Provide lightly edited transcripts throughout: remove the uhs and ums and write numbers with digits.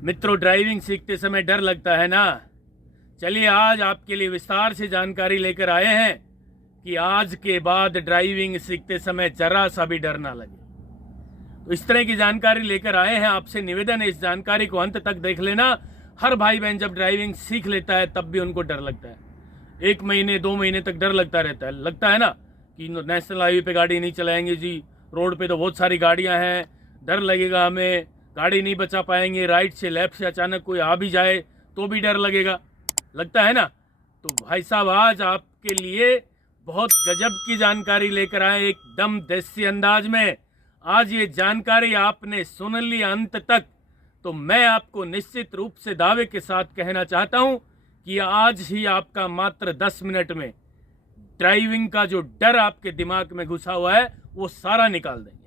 मित्रों, ड्राइविंग सीखते समय डर लगता है ना। चलिए आज आपके लिए विस्तार से जानकारी लेकर आए हैं कि आज के बाद ड्राइविंग सीखते समय जरा सा भी डर ना लगे। तो इस तरह की जानकारी लेकर आए हैं। आपसे निवेदन है, इस जानकारी को अंत तक देख लेना। हर भाई बहन जब ड्राइविंग सीख लेता है तब भी उनको डर लगता है। 1 महीने 2 महीने तक डर लगता रहता है। लगता है ना कि नेशनल हाईवे पे गाड़ी नहीं चलाएंगे जी, रोड पे तो बहुत सारी गाड़ियां हैं, डर लगेगा, हमें गाड़ी नहीं बचा पाएंगे, राइट से लेफ्ट से अचानक कोई आ भी जाए तो भी डर लगेगा, लगता है ना। तो भाई साहब आज आपके लिए बहुत गजब की जानकारी लेकर आए, एकदम देसी अंदाज में। आज ये जानकारी आपने सुन ली अंत तक तो मैं आपको निश्चित रूप से दावे के साथ कहना चाहता हूं कि आज ही आपका मात्र 10 मिनट में ड्राइविंग का जो डर आपके दिमाग में घुसा हुआ है वो सारा निकाल देंगे।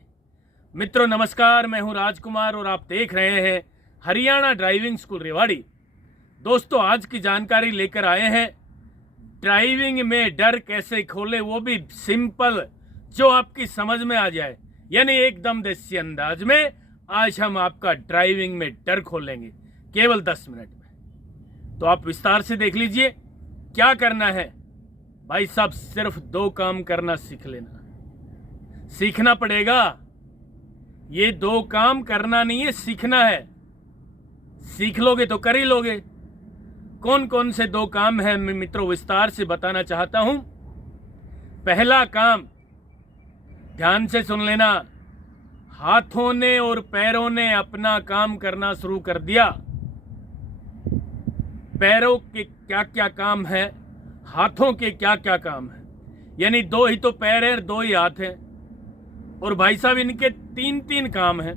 मित्रों नमस्कार, मैं हूं राजकुमार और आप देख रहे हैं हरियाणा ड्राइविंग स्कूल रेवाड़ी। दोस्तों आज की जानकारी लेकर आए हैं ड्राइविंग में डर कैसे खोले, वो भी सिंपल, जो आपकी समझ में आ जाए, यानी एकदम देसी अंदाज में। आज हम आपका ड्राइविंग में डर खोलेंगे केवल 10 मिनट में। तो आप विस्तार से देख लीजिए क्या करना है। भाई साहब सिर्फ 2 काम करना सीख लेना, सीखना पड़ेगा। ये 2 काम करना नहीं है, सीखना है। सीख लोगे तो कर ही लोगे। कौन कौन से 2 काम हैं मैं मित्रों विस्तार से बताना चाहता हूं। पहला काम ध्यान से सुन लेना। हाथों ने और पैरों ने अपना काम करना शुरू कर दिया। पैरों के क्या क्या काम है, हाथों के क्या क्या काम है, यानी 2 ही तो पैर हैं, 2 ही हाथ हैं। और भाई साहब इनके 3 काम हैं।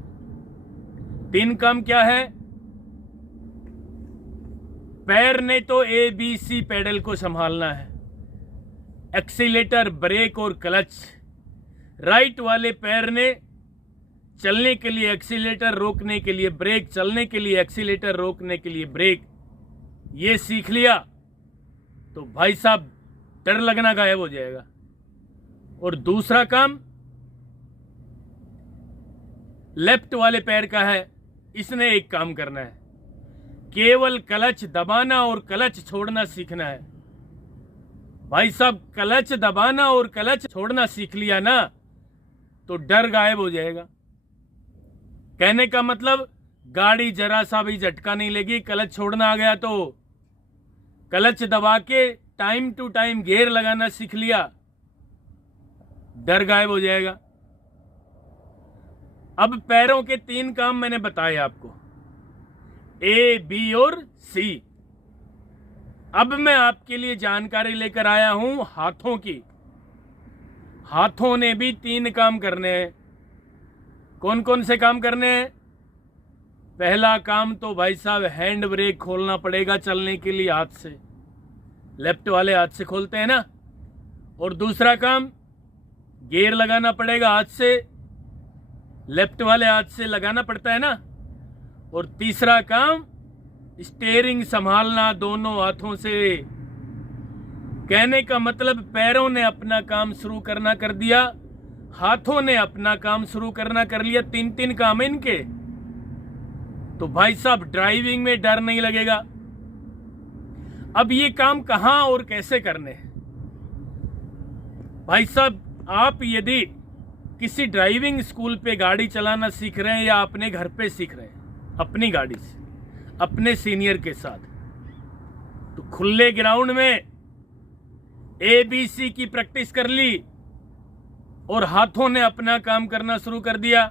3 काम क्या है? पैर ने तो ABC पेडल को संभालना है, एक्सीलेटर, ब्रेक और क्लच। राइट वाले पैर ने चलने के लिए एक्सीलेटर, रोकने के लिए ब्रेक, चलने के लिए एक्सीलेटर, रोकने के लिए ब्रेक। ये सीख लिया तो भाई साहब डर लगना गायब हो जाएगा। और दूसरा काम लेफ्ट वाले पैर का है। इसने एक काम करना है, केवल क्लच दबाना और क्लच छोड़ना सीखना है। भाई साहब क्लच दबाना और क्लच छोड़ना सीख लिया ना तो डर गायब हो जाएगा। कहने का मतलब गाड़ी जरा सा भी झटका नहीं लेगी। क्लच छोड़ना आ गया तो क्लच दबा के टाइम टू टाइम गियर लगाना सीख लिया, डर गायब हो जाएगा। अब पैरों के 3 काम मैंने बताए आपको, A, B और C। अब मैं आपके लिए जानकारी लेकर आया हूं हाथों की। हाथों ने भी 3 काम करने हैं। कौन कौन से काम करने हैं? पहला काम तो भाई साहब हैंड ब्रेक खोलना पड़ेगा चलने के लिए हाथ से, लेफ्ट वाले हाथ से खोलते हैं ना। और दूसरा काम गियर लगाना पड़ेगा हाथ से, लेफ्ट वाले हाथ से लगाना पड़ता है ना। और तीसरा काम स्टीयरिंग संभालना दोनों हाथों से। कहने का मतलब पैरों ने अपना काम शुरू करना कर दिया, हाथों ने अपना काम शुरू करना कर लिया। 3 काम है इनके। तो भाई साहब ड्राइविंग में डर नहीं लगेगा। अब ये काम कहां और कैसे करने हैं? भाई साहब आप यदि किसी ड्राइविंग स्कूल पे गाड़ी चलाना सीख रहे हैं या अपने घर पे सीख रहे हैं अपनी गाड़ी से अपने सीनियर के साथ, तो खुले ग्राउंड में ABC की प्रैक्टिस कर ली और हाथों ने अपना काम करना शुरू कर दिया।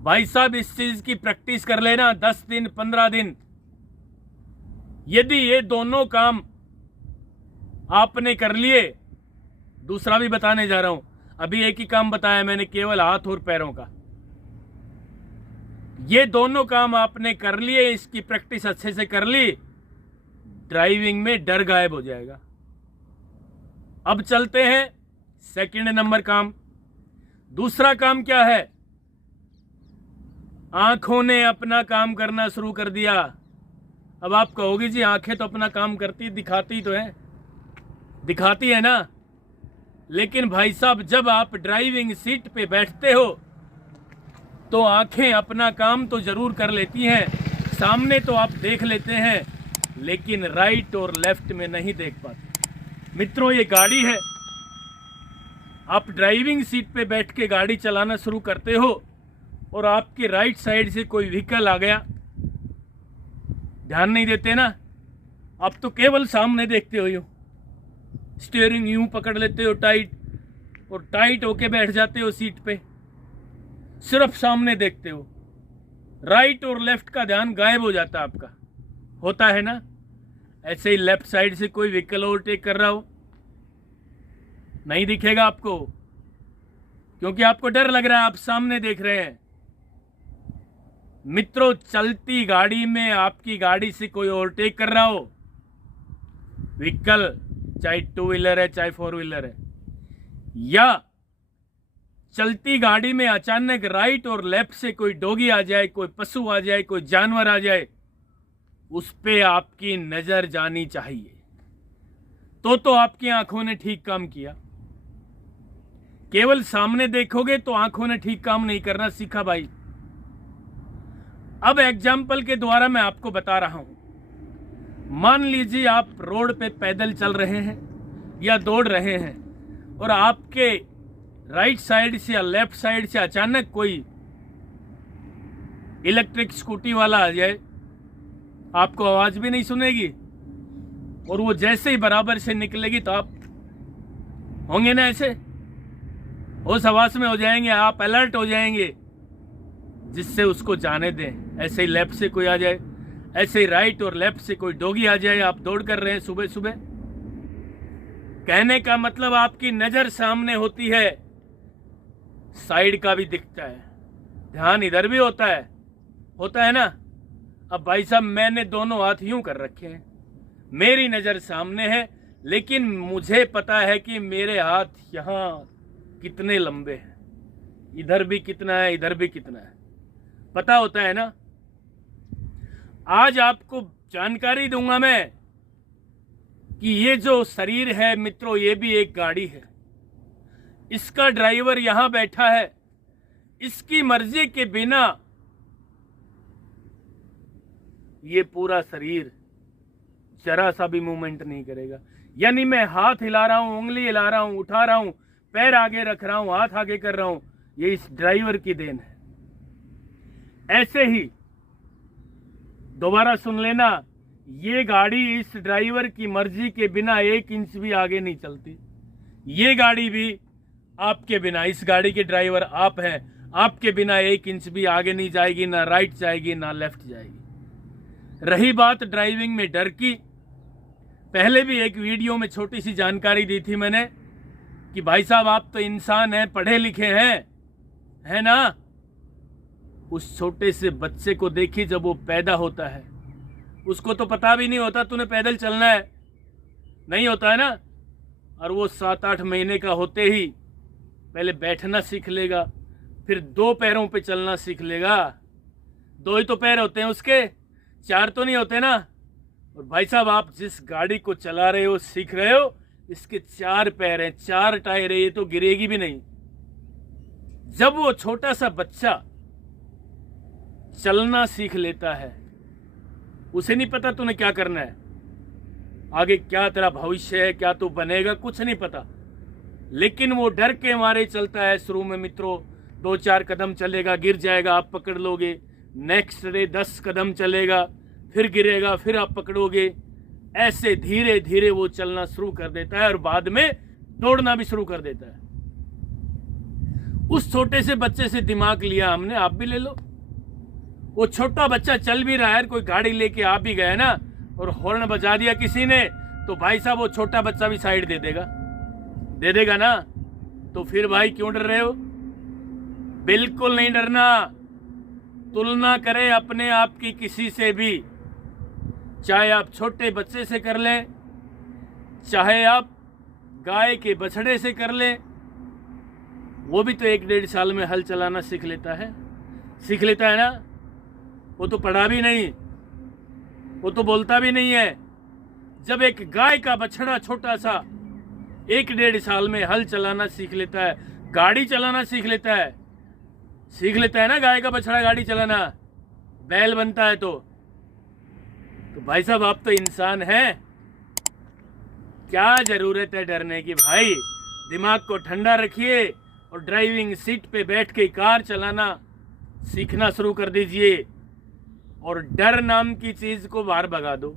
भाई साहब इस चीज की प्रैक्टिस कर लेना 10 दिन 15 दिन। यदि ये दोनों काम आपने कर लिए, दूसरा भी बताने जा रहा हूं, अभी एक ही काम बताया मैंने, केवल हाथ और पैरों का। ये दोनों काम आपने कर लिए, इसकी प्रैक्टिस अच्छे से कर ली, ड्राइविंग में डर गायब हो जाएगा। अब चलते हैं सेकंड नंबर काम। दूसरा काम क्या है? आंखों ने अपना काम करना शुरू कर दिया। अब आप कहोगे जी आंखें तो अपना काम करती, दिखाती तो है, दिखाती है ना। लेकिन भाई साहब जब आप ड्राइविंग सीट पे बैठते हो तो आंखें अपना काम तो जरूर कर लेती हैं, सामने तो आप देख लेते हैं, लेकिन राइट और लेफ्ट में नहीं देख पाते। मित्रों, ये गाड़ी है, आप ड्राइविंग सीट पे बैठ के गाड़ी चलाना शुरू करते हो और आपके राइट साइड से कोई व्हीकल आ गया, ध्यान नहीं देते ना, आप तो केवल सामने देखते हो, यूं स्टीयरिंग यूं पकड़ लेते हो टाइट और टाइट होके बैठ जाते हो सीट पे, सिर्फ सामने देखते हो, राइट और लेफ्ट का ध्यान गायब हो जाता है आपका, होता है ना। ऐसे ही लेफ्ट साइड से कोई व्हीकल ओवरटेक कर रहा हो, नहीं दिखेगा आपको, क्योंकि आपको डर लग रहा है, आप सामने देख रहे हैं। मित्रों, चलती गाड़ी में आपकी गाड़ी से कोई ओवरटेक कर रहा हो, व्हीकल, चाहे टू व्हीलर है चाहे फोर व्हीलर है, या चलती गाड़ी में अचानक राइट और लेफ्ट से कोई डॉगी आ जाए, कोई पशु आ जाए, कोई जानवर आ जाए, उस पे आपकी नजर जानी चाहिए। तो आपकी आंखों ने ठीक काम किया। केवल सामने देखोगे तो आंखों ने ठीक काम नहीं करना सीखा भाई। अब एग्जाम्पल के द्वारा मैं आपको बता रहा हूं। मान लीजिए आप रोड पे पैदल चल रहे हैं या दौड़ रहे हैं और आपके राइट साइड से या लेफ्ट साइड से अचानक कोई इलेक्ट्रिक स्कूटी वाला आ जाए, आपको आवाज भी नहीं सुनेगी और वो जैसे ही बराबर से निकलेगी तो आप होंगे ना ऐसे, होश हवास में हो जाएंगे, आप अलर्ट हो जाएंगे, जिससे उसको जाने दें। ऐसे ही लेफ्ट से कोई आ जाए, ऐसे ही राइट और लेफ्ट से कोई डॉगी आ जाए, आप दौड़ कर रहे हैं सुबह सुबह, कहने का मतलब आपकी नजर सामने होती है, साइड का भी दिखता है, ध्यान इधर भी होता है ना। अब भाई साहब, मैंने दोनों हाथ यूं कर रखे हैं, मेरी नजर सामने है, लेकिन मुझे पता है कि मेरे हाथ यहां कितने लंबे हैं, इधर भी कितना है, इधर भी कितना है, पता होता है ना। आज आपको जानकारी दूंगा मैं कि ये जो शरीर है मित्रों, ये भी एक गाड़ी है, इसका ड्राइवर यहां बैठा है, इसकी मर्जी के बिना ये पूरा शरीर जरा सा भी मूवमेंट नहीं करेगा। यानी मैं हाथ हिला रहा हूं, उंगली हिला रहा हूं, उठा रहा हूं, पैर आगे रख रहा हूं, हाथ आगे कर रहा हूं, ये इस ड्राइवर की देन है। ऐसे ही दोबारा सुन लेना, ये गाड़ी इस ड्राइवर की मर्जी के बिना 1 इंच भी आगे नहीं चलती। ये गाड़ी भी आपके बिना, इस गाड़ी के ड्राइवर आप हैं, आपके बिना 1 इंच भी आगे नहीं जाएगी, ना राइट जाएगी ना लेफ्ट जाएगी। रही बात ड्राइविंग में डर की, पहले भी एक वीडियो में छोटी सी जानकारी दी थी मैंने कि भाई साहब आप तो इंसान हैं, पढ़े लिखे हैं, है ना। उस छोटे से बच्चे को देखिए, जब वो पैदा होता है उसको तो पता भी नहीं होता तूने पैदल चलना है, नहीं होता है ना। और वो 7-8 महीने का होते ही पहले बैठना सीख लेगा, फिर 2 पैरों पे चलना सीख लेगा। 2 ही तो पैर होते हैं उसके, 4 तो नहीं होते ना। और भाई साहब, आप जिस गाड़ी को चला रहे हो, सीख रहे हो, इसके 4 पैर हैं, 4 टायर है, ये तो गिरेगी भी नहीं। जब वो छोटा सा बच्चा चलना सीख लेता है, उसे नहीं पता तूने क्या करना है, आगे क्या तेरा भविष्य है, क्या तू बनेगा, कुछ नहीं पता, लेकिन वो डर के मारे चलता है। शुरू में मित्रों 2-4 कदम चलेगा, गिर जाएगा, आप पकड़ लोगे, नेक्स्ट डे 10 कदम चलेगा, फिर गिरेगा, फिर आप पकड़ोगे। ऐसे धीरे धीरे वो चलना शुरू कर देता है और बाद में दौड़ना भी शुरू कर देता है। उस छोटे से बच्चे से दिमाग लिया हमने, आप भी ले लो। वो छोटा बच्चा चल भी रहा है, कोई गाड़ी लेके आ भी गया ना और हॉर्न बजा दिया किसी ने, तो भाई साहब वो छोटा बच्चा भी साइड दे देगा ना। तो फिर भाई क्यों डर रहे हो? बिल्कुल नहीं डरना। तुलना करें अपने आप की किसी से भी, चाहे आप छोटे बच्चे से कर लें, चाहे आप गाय के बछड़े से कर लें, वो भी तो 1-1.5 साल में हल चलाना सीख लेता है ना। वो तो पढ़ा भी नहीं, वो तो बोलता भी नहीं है। जब एक गाय का बछड़ा छोटा सा 1-1.5 साल में हल चलाना सीख लेता है, गाड़ी चलाना सीख लेता है, सीख लेता है ना गाय का बछड़ा गाड़ी चलाना, बैल बनता है तो भाई साहब आप तो इंसान हैं, क्या जरूरत है डरने की भाई। दिमाग को ठंडा रखिए और ड्राइविंग सीट पे बैठ के कार चलाना सीखना शुरू कर दीजिए और डर नाम की चीज को बाहर भगा दो।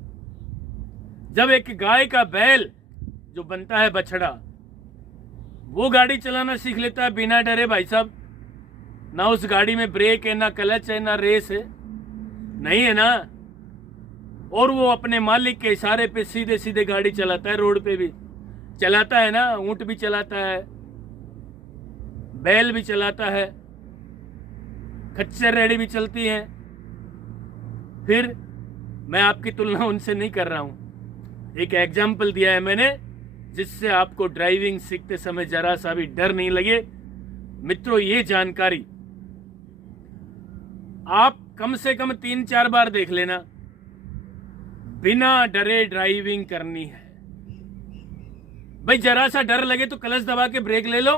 जब एक गाय का बैल जो बनता है बछड़ा वो गाड़ी चलाना सीख लेता है बिना डरे भाई साहब, ना उस गाड़ी में ब्रेक है, ना क्लच है, ना रेस है, नहीं है ना, और वो अपने मालिक के इशारे पे सीधे सीधे गाड़ी चलाता है, रोड पे भी चलाता है ना, ऊंट भी चलाता है, बैल भी चलाता है, खच्चर रेडी भी चलती हैं। फिर मैं आपकी तुलना उनसे नहीं कर रहा हूं, एक एग्जाम्पल दिया है मैंने जिससे आपको ड्राइविंग सीखते समय जरा सा भी डर नहीं लगे। मित्रों, ये जानकारी आप कम से कम 3-4 बार देख लेना। बिना डरे ड्राइविंग करनी है भाई। जरा सा डर लगे तो क्लच दबा के ब्रेक ले लो,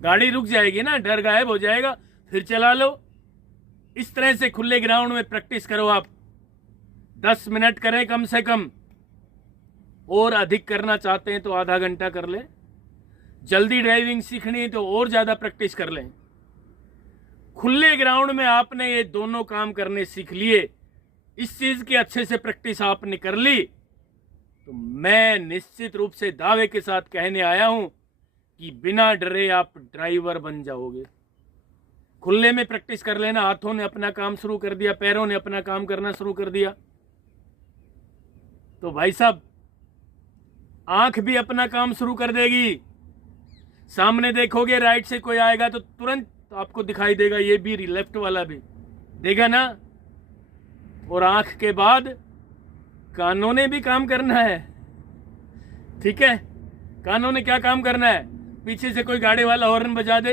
गाड़ी रुक जाएगी ना, डर गायब हो जाएगा, फिर चला लो। इस तरह से खुले ग्राउंड में प्रैक्टिस करो आप, 10 मिनट करें कम से कम, और अधिक करना चाहते हैं तो आधा घंटा कर लें। जल्दी ड्राइविंग सीखनी है तो और ज्यादा प्रैक्टिस कर लें। खुले ग्राउंड में आपने ये दोनों काम करने सीख लिए, इस चीज की अच्छे से प्रैक्टिस आपने कर ली, तो मैं निश्चित रूप से दावे के साथ कहने आया हूं कि बिना डरे आप ड्राइवर बन जाओगे। खुले में प्रैक्टिस कर लेना, हाथों ने अपना काम शुरू कर दिया, पैरों ने अपना काम करना शुरू कर दिया, तो भाई साहब आंख भी अपना काम शुरू कर देगी। सामने देखोगे राइट से कोई आएगा तो तुरंत आपको दिखाई देगा, ये भी लेफ्ट वाला भी देगा ना। और आंख के बाद कानों ने भी काम करना है, ठीक है। कानों ने क्या काम करना है, पीछे से कोई गाड़ी वाला हॉर्न बजा दे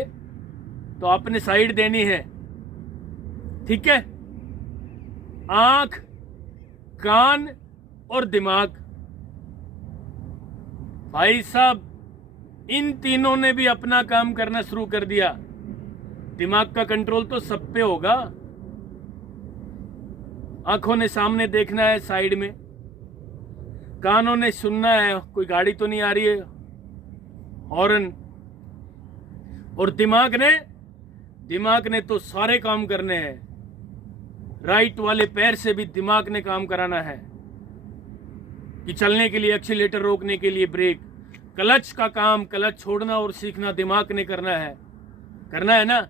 तो आपने साइड देनी है, ठीक है। आंख, कान और दिमाग, भाई साहब इन तीनों ने भी अपना काम करना शुरू कर दिया। दिमाग का कंट्रोल तो सब पे होगा। आंखों ने सामने देखना है, साइड में, कानों ने सुनना है कोई गाड़ी तो नहीं आ रही है, हॉर्न, और दिमाग ने तो सारे काम करने हैं। राइट वाले पैर से भी दिमाग ने काम कराना है कि चलने के लिए एक्सीलेटर, रोकने के लिए ब्रेक, क्लच का काम, क्लच छोड़ना और सीखना दिमाग ने करना है ना।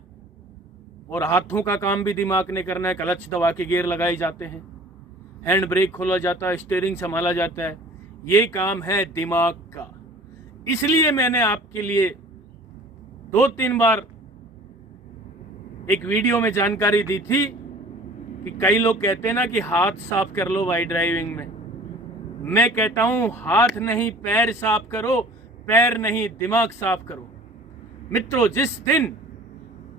और हाथों का काम भी दिमाग ने करना है, क्लच दबा के गियर लगाए जाते हैं, हैंड ब्रेक खोला जाता है, स्टीयरिंग संभाला जाता है, ये काम है दिमाग का। इसलिए मैंने आपके लिए 2-3 बार एक वीडियो में जानकारी दी थी कि कई लोग कहते हैं ना कि हाथ साफ कर लो भाई ड्राइविंग में। मैं कहता हूं हाथ नहीं पैर साफ करो, पैर नहीं दिमाग साफ करो। मित्रों, जिस दिन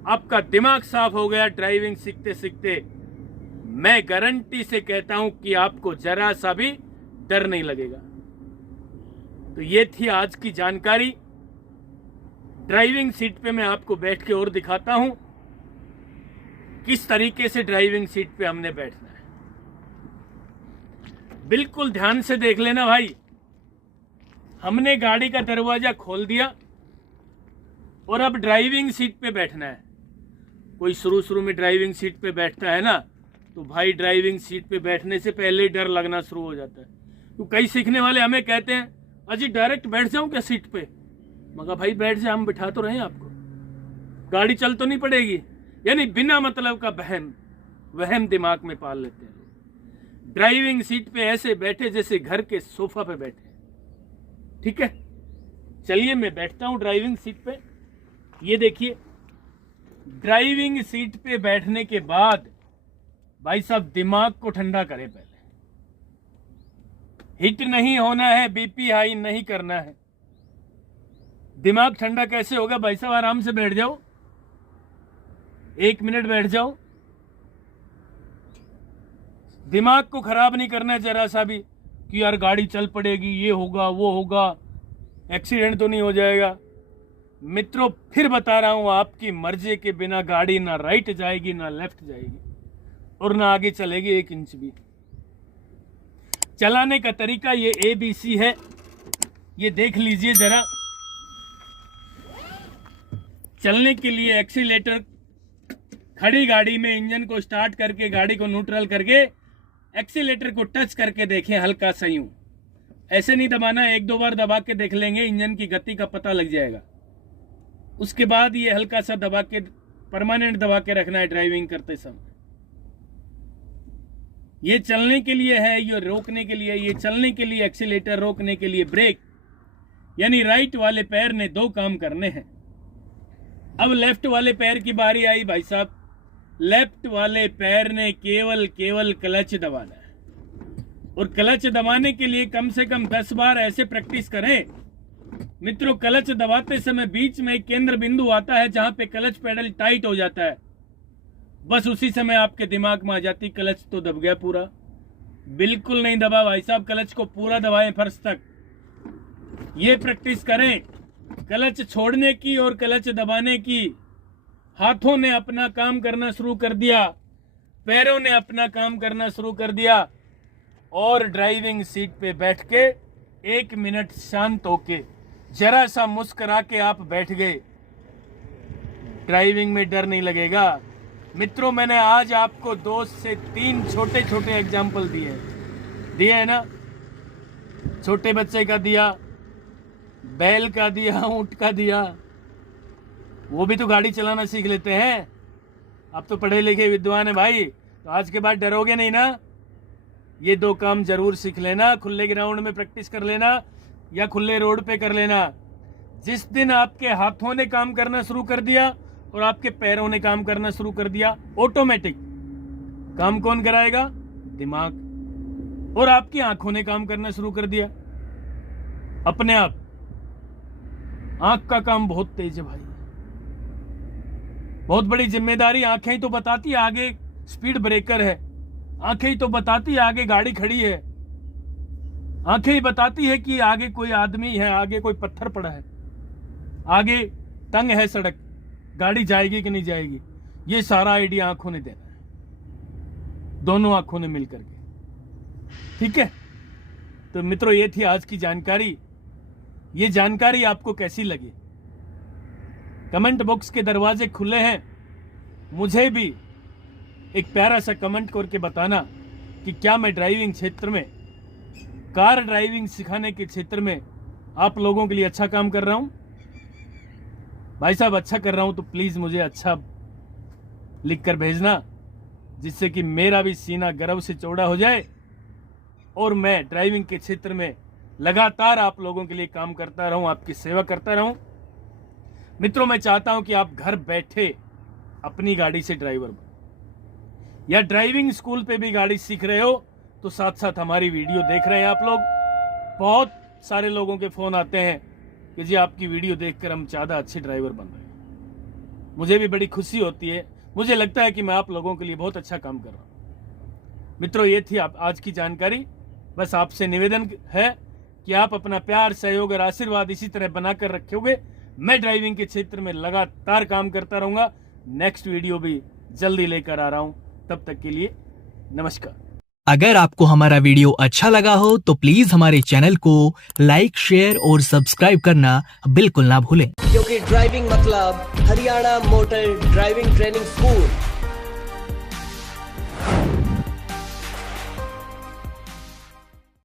आपका दिमाग साफ हो गया ड्राइविंग सीखते सीखते, मैं गारंटी से कहता हूं कि आपको जरा सा भी डर नहीं लगेगा। तो ये थी आज की जानकारी। ड्राइविंग सीट पे मैं आपको बैठ के और दिखाता हूं किस तरीके से ड्राइविंग सीट पे हमने बैठना है। बिल्कुल ध्यान से देख लेना भाई। हमने गाड़ी का दरवाजा खोल दिया और अब ड्राइविंग सीट पे बैठना है। कोई शुरू में ड्राइविंग सीट पे बैठता है ना, तो भाई ड्राइविंग सीट पे बैठने से पहले ही डर लगना शुरू हो जाता है। तो कई सीखने वाले हमें कहते हैं अजी डायरेक्ट बैठ जाऊं क्या सीट पे? मगर भाई बैठ जाए, हम बिठा तो रहे हैं आपको, गाड़ी चल तो नहीं पड़ेगी। यानी बिना मतलब का वहम दिमाग में पाल लेते हैं। ड्राइविंग सीट पे ऐसे बैठे जैसे घर के सोफा पे बैठे, ठीक है। चलिए मैं बैठता हूं ड्राइविंग सीट पे। ये देखिए, ड्राइविंग सीट पे बैठने के बाद भाई साहब दिमाग को ठंडा करें। पहले हिट नहीं होना है, बीपी हाई नहीं करना है। दिमाग ठंडा कैसे होगा भाई साहब? आराम से बैठ जाओ, 1 मिनट बैठ जाओ। दिमाग को खराब नहीं करना है जरा सा भी कि यार गाड़ी चल पड़ेगी, ये होगा वो होगा, एक्सीडेंट तो नहीं हो जाएगा। मित्रों फिर बता रहा हूं, आपकी मर्जी के बिना गाड़ी ना राइट जाएगी ना लेफ्ट जाएगी और ना आगे चलेगी 1 इंच भी। चलाने का तरीका ये ABC है, ये देख लीजिए जरा। चलने के लिए एक्सीलेटर, खड़ी गाड़ी में इंजन को स्टार्ट करके गाड़ी को न्यूट्रल करके एक्सीलेटर को टच करके देखें, हल्का सा यूं, ऐसे नहीं दबाना, 1-2 बार दबा के देख लेंगे, इंजन की गति का पता लग जाएगा। उसके बाद ये हल्का सा दबा के, परमानेंट दबा के रखना है ड्राइविंग करते समय। ये चलने के लिए है, ये रोकने के लिए, ये चलने के लिए एक्सीलेटर, रोकने के लिए ब्रेक। यानी राइट वाले पैर ने 2 काम करने हैं। अब लेफ्ट वाले पैर की बारी आई भाई साहब। लेफ्ट वाले पैर ने केवल क्लच दबाना है और क्लच दबाने के लिए कम से कम 10 बार ऐसे प्रैक्टिस करें। मित्रों, क्लच दबाते समय बीच में एक केंद्र बिंदु आता है जहां पे क्लच पेडल टाइट हो जाता है। बस उसी समय आपके दिमाग में आ जाती, क्लच तो दब गया पूरा। बिल्कुल नहीं दबा भाई साहब, क्लच को पूरा दबाएं फर्श तक। ये प्रैक्टिस करें क्लच छोड़ने की और क्लच दबाने की। हाथों ने अपना काम करना शुरू कर दिया, पैरों ने अपना काम करना शुरू कर दिया और ड्राइविंग सीट पे बैठ के 1 मिनट शांत होके जरा सा मुस्कुरा के आप बैठ गए, ड्राइविंग में डर नहीं लगेगा। मित्रों, मैंने आज आपको 2 से 3 छोटे छोटे एग्जाम्पल दिए है ना। छोटे बच्चे का दिया, बैल का दिया, ऊंट का दिया, वो भी तो गाड़ी चलाना सीख लेते हैं। आप तो पढ़े लिखे विद्वान है भाई, तो आज के बाद डरोगे नहीं ना। ये 2 काम जरूर सीख लेना, खुले ग्राउंड में प्रैक्टिस कर लेना या खुले रोड पे कर लेना। जिस दिन आपके हाथों ने काम करना शुरू कर दिया और आपके पैरों ने काम करना शुरू कर दिया, ऑटोमेटिक काम कौन कराएगा? दिमाग। और आपकी आंखों ने काम करना शुरू कर दिया अपने आप। आंख का काम बहुत तेज है भाई, बहुत बड़ी जिम्मेदारी। आंखें ही तो बताती है आगे स्पीड ब्रेकर है, आंखें ही तो बताती है आगे गाड़ी खड़ी है, आंखें ही बताती है कि आगे कोई आदमी है, आगे कोई पत्थर पड़ा है, आगे तंग है सड़क, गाड़ी जाएगी कि नहीं जाएगी। ये सारा आइडिया आंखों ने देना है, दोनों आंखों ने मिलकर के। ठीक है, तो मित्रों ये थी आज की जानकारी। ये जानकारी आपको कैसी लगी? कमेंट बॉक्स के दरवाजे खुले हैं, मुझे भी एक प्यारा सा कमेंट करके बताना कि क्या मैं ड्राइविंग क्षेत्र में, कार ड्राइविंग सिखाने के क्षेत्र में आप लोगों के लिए अच्छा काम कर रहा हूं। भाई साहब अच्छा कर रहा हूं तो प्लीज मुझे अच्छा लिखकर भेजना, जिससे कि मेरा भी सीना गर्व से चौड़ा हो जाए और मैं ड्राइविंग के क्षेत्र में लगातार आप लोगों के लिए काम करता रहूं, आपकी सेवा करता रहूं। मित्रों, मैं चाहता हूं कि आप घर बैठे अपनी गाड़ी से ड्राइवर बनो, या ड्राइविंग स्कूल पे भी गाड़ी सीख रहे हो तो साथ साथ हमारी वीडियो देख रहे हैं आप लोग। बहुत सारे लोगों के फोन आते हैं कि जी आपकी वीडियो देखकर हम ज़्यादा अच्छे ड्राइवर बन रहे हैं। मुझे भी बड़ी खुशी होती है, मुझे लगता है कि मैं आप लोगों के लिए बहुत अच्छा काम कर रहा हूँ। मित्रों, ये थी आज की जानकारी। बस आपसे निवेदन है कि आप अपना प्यार, सहयोग और आशीर्वाद इसी तरह बनाकर रखोगे। मैं ड्राइविंग के क्षेत्र में लगातार काम करता रहूंगा। नेक्स्ट वीडियो भी जल्दी लेकर आ रहा हूं, तब तक के लिए नमस्कार। अगर आपको हमारा वीडियो अच्छा लगा हो तो प्लीज हमारे चैनल को लाइक, शेयर और सब्सक्राइब करना बिल्कुल ना भूलें, क्योंकि ड्राइविंग मतलब Haryana motor driving training school.